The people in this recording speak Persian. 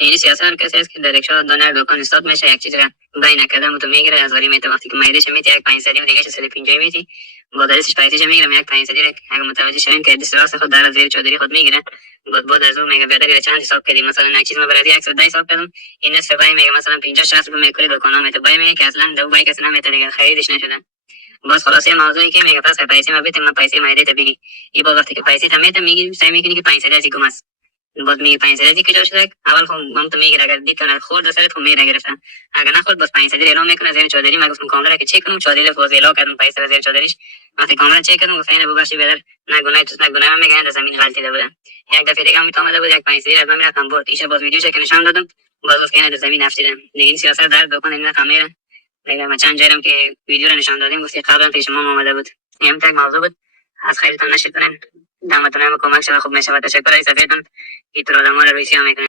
یعنی سیاست کسی است که در رکشا دانر دکان استاد میشه، یک چیز را بین کدم تو میگیره، از غریب میته وقتی که مایدش میتی یک 5 سالی و دیگه 150 میتی با درسش پیسش میگیره، یک 5 سالی اگه متوجه شوین که دست راست خود در زیر چادری خود میگیره، بعد از اون میگه بیادری چند حساب کردی، مثلا یک چیز ما برای 110 حساب کردم، این نصف بای میگه مثلا 50 60 روپیه میکنه دکانا میته، بای میگه که اصلا دو بای کسی نمیته دیگه، خریدش نشده. باز خلاصه موضوعی که میگه پس پیسه ما بیت، من پیسه ما دیت بگی ای با وقتی که پیسه تمیت میگی سعی میکنی که 5 سالی از کم است، بعد میگه 5 سالی که جاش لگ اول خب من تو میگه اگر دیت کنه خورد سرت خب میره گرفتن، اگر نخورد باز 5 سالی اعلام میکنه زیر چادری. من گفتم کاملا که چک کنم چادری فوز اعلام کردم پیسه زیر چادریش، وقتی کاملا چک کردم گفتم اینو ببخشید بدر نگونای تو نگونای من میگن در زمین غلطی ده بودن. یک دفعه دیگه هم آمده بود یک 5 سالی از من رفتم برد ایشه، باز ویدیو چک نشون دادم باز گفت اینو در زمین افتیدم دیگه. این سیاست در دکان اینا کامیره دیگه، ما چند جرم که ویدیو رو نشون دادیم گفتی قبلا پیش ما اومده بود. این تک موضوع بود، از خیرتان نشید کنین، دمتون هم کمک شد خوب میشه. تشکر از سفیدتون که تو رو دمار رویسی هم میکنین.